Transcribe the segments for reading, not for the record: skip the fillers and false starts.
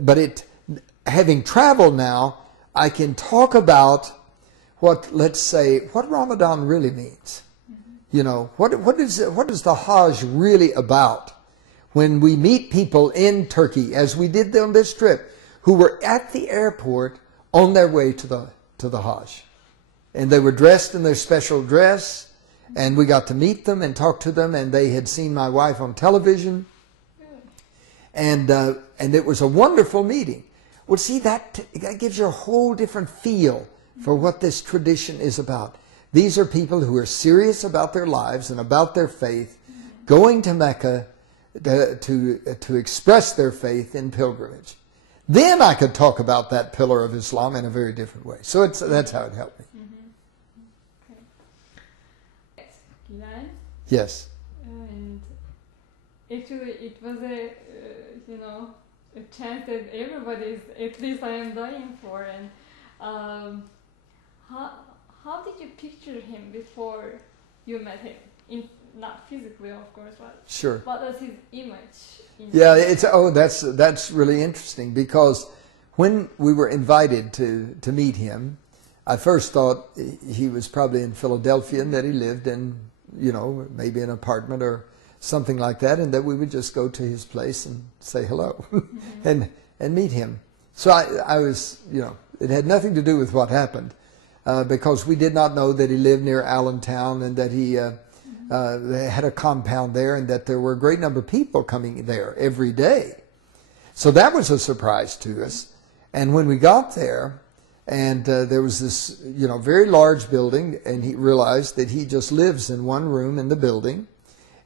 But having traveled now, I can talk about what, let's say, what Ramadan really means. You know, what is the Hajj really about? When we meet people in Turkey, as we did on this trip, who were at the airport on their way to the Hajj. And they were dressed in their special dress, and we got to meet them and talk to them, and they had seen my wife on television. And it was a wonderful meeting. Well, see, that gives you a whole different feel for what this tradition is about. These are people who are serious about their lives and about their faith, going to Mecca to express their faith in pilgrimage. Then I could talk about that pillar of Islam in a very different way. So that's how it helped me. Glenn? Yes. And actually, it was a chance that everybody, at least I am dying for. And how did you picture him before you met him? Not physically, of course, but sure. What was his image? Yeah, that's really interesting, because when we were invited to meet him, I first thought he was probably in Philadelphia and that he lived in, maybe an apartment or something like that, and that we would just go to his place and say hello and meet him. So I was, it had nothing to do with what happened, because we did not know that he lived near Allentown and that he had a compound there and that there were a great number of people coming there every day. So that was a surprise to us. And when we got there, and there was this, very large building, and he realized that he just lives in one room in the building,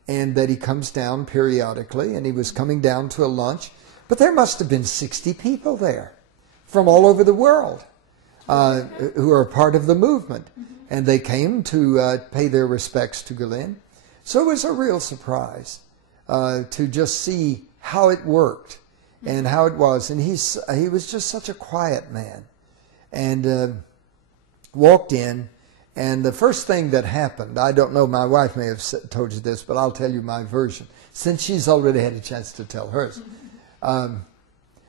and that he comes down periodically, and he was coming down to a lunch. But there must have been 60 people there from all over the world who are part of the movement. And they came to pay their respects to Gulen. So it was a real surprise to just see how it worked and how it was. And he was just such a quiet man. And walked in, and the first thing that happened, I don't know, my wife may have told you this, but I'll tell you my version, since she's already had a chance to tell hers.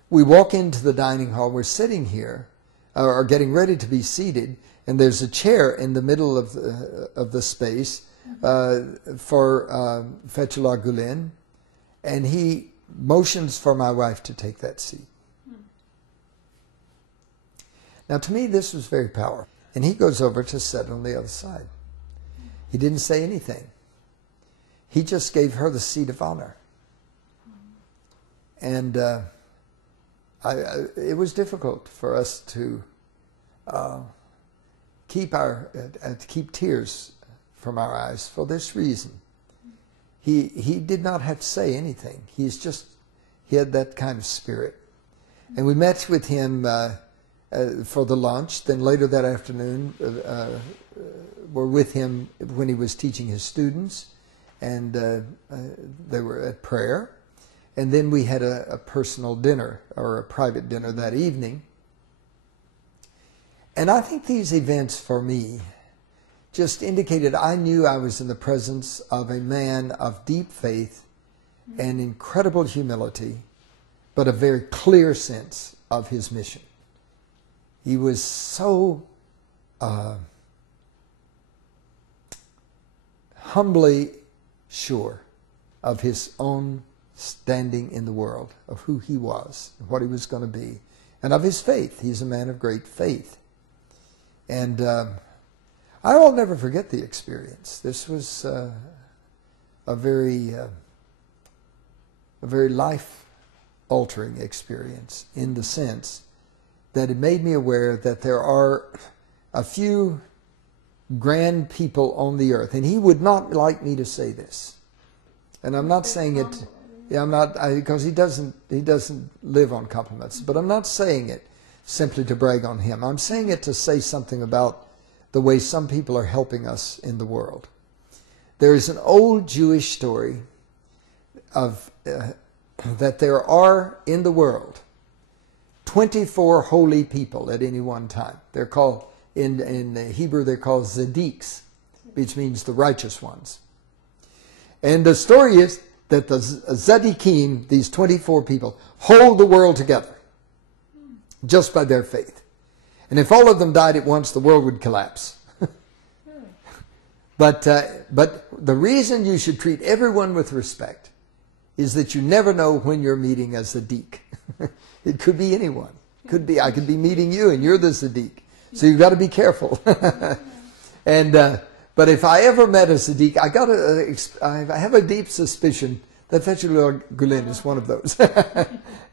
We walk into the dining hall, we're sitting here, or getting ready to be seated, and there's a chair in the middle of the space for Fethullah Gulen, and he motions for my wife to take that seat. Now, to me, this was very powerful. And he goes over to sit on the other side. He didn't say anything. He just gave her the seat of honor. And it was difficult for us to keep tears from our eyes for this reason. He did not have to say anything. He had that kind of spirit. And we met with him for the lunch. Then later that afternoon, were with him when he was teaching his students, and they were at prayer. And then we had a personal dinner, or a private dinner that evening. And I think these events for me just indicated I knew I was in the presence of a man of deep faith and incredible humility, but a very clear sense of his mission. He was so humbly sure of his own standing in the world, of who he was, and what he was going to be, and of his faith. He's a man of great faith. And I will never forget the experience. This was a very life-altering experience, in the sense that it made me aware that there are a few grand people on the earth, and he would not like me to say this, and I'm not saying it. Yeah, I'm not, because he doesn't live on compliments. But I'm not saying it simply to brag on him. I'm saying it to say something about the way some people are helping us in the world. There is an old Jewish story of that there are in the world 24 holy people at any one time. They're called, in Hebrew, they're called Tzaddiks, which means the righteous ones. And the story is that the Tzaddikim, these 24 people, hold the world together. just by their faith. And if all of them died at once, the world would collapse. But the reason you should treat everyone with respect is that you never know when you're meeting a Sadiq. It could be anyone. I could be meeting you and you're the Sadiq. So you've got to be careful. And but if I ever met a Sadiq, I have a deep suspicion that Fethullah Gulen is one of those.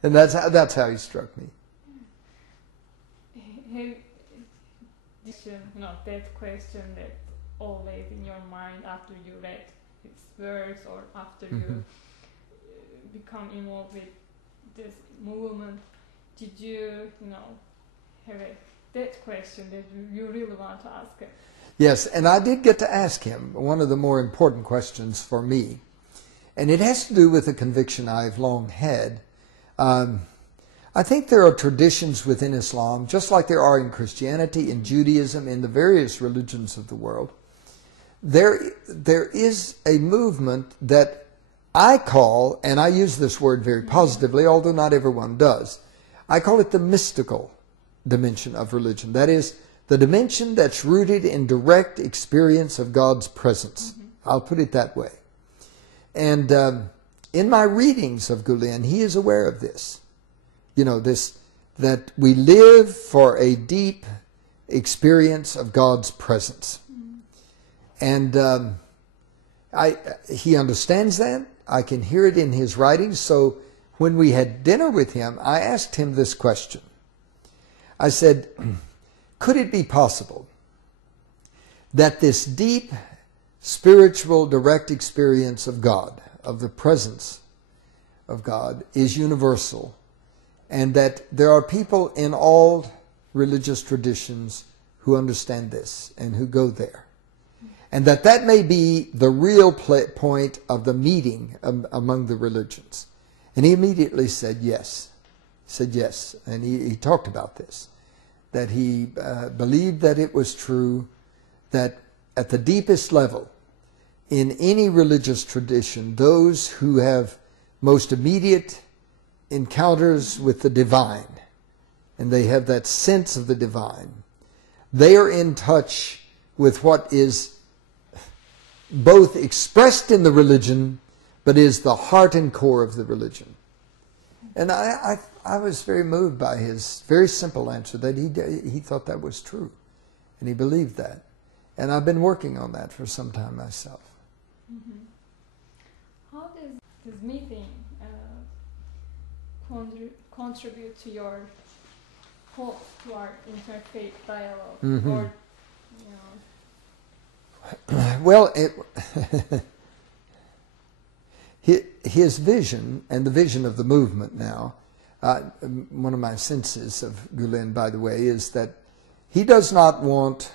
And that's how he struck me. That question that always in your mind after you read his verse or after you become involved with this movement, did you have that question that you really want to ask him? Yes, and I did get to ask him one of the more important questions for me, and it has to do with a conviction I've long had. I think there are traditions within Islam, just like there are in Christianity, in Judaism, in the various religions of the world. There is a movement that I call, and I use this word very positively, although not everyone does, I call it the mystical dimension of religion. That is, the dimension that's rooted in direct experience of God's presence. I'll put it that way. And in my readings of Gulen, he is aware of this. That we live for a deep experience of God's presence. And he understands that. I can hear it in his writings. So when we had dinner with him, I asked him this question. I said, could it be possible that this deep spiritual direct experience of God, of the presence of God, is universal, and that there are people in all religious traditions who understand this and who go there? And that may be the real point of the meeting among the religions. And he immediately said yes. He said yes. And he talked about this. That he believed that it was true, that at the deepest level, in any religious tradition, those who have most immediate encounters with the divine, and they have that sense of the divine, they are in touch with what is both expressed in the religion, but is the heart and core of the religion. And I was very moved by his very simple answer that he thought that was true, and he believed that. And I've been working on that for some time myself. How does this meeting contribute to your hope to our interfaith dialogue? Or, Well, his vision, and the vision of the movement now, one of my senses of Gulen, by the way, is that he does not want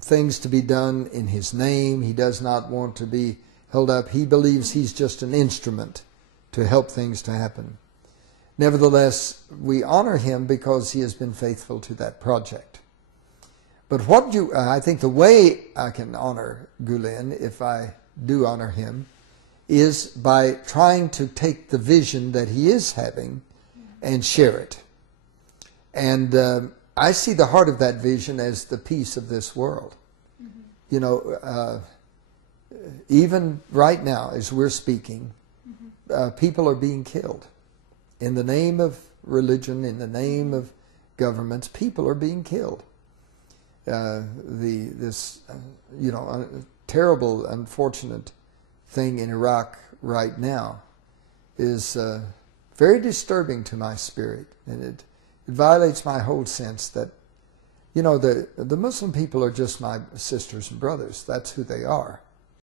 things to be done in his name. He does not want to be held up. He believes he's just an instrument to help things to happen. Nevertheless, we honor him because he has been faithful to that project. But I think the way I can honor Gulen, if I do honor him, is by trying to take the vision that he is having and share it. And I see the heart of that vision as the peace of this world. Even right now, as we're speaking, people are being killed. In the name of religion, in the name of governments, people are being killed. This terrible, unfortunate thing in Iraq right now is very disturbing to my spirit, and it violates my whole sense that, the Muslim people are just my sisters and brothers. That's who they are.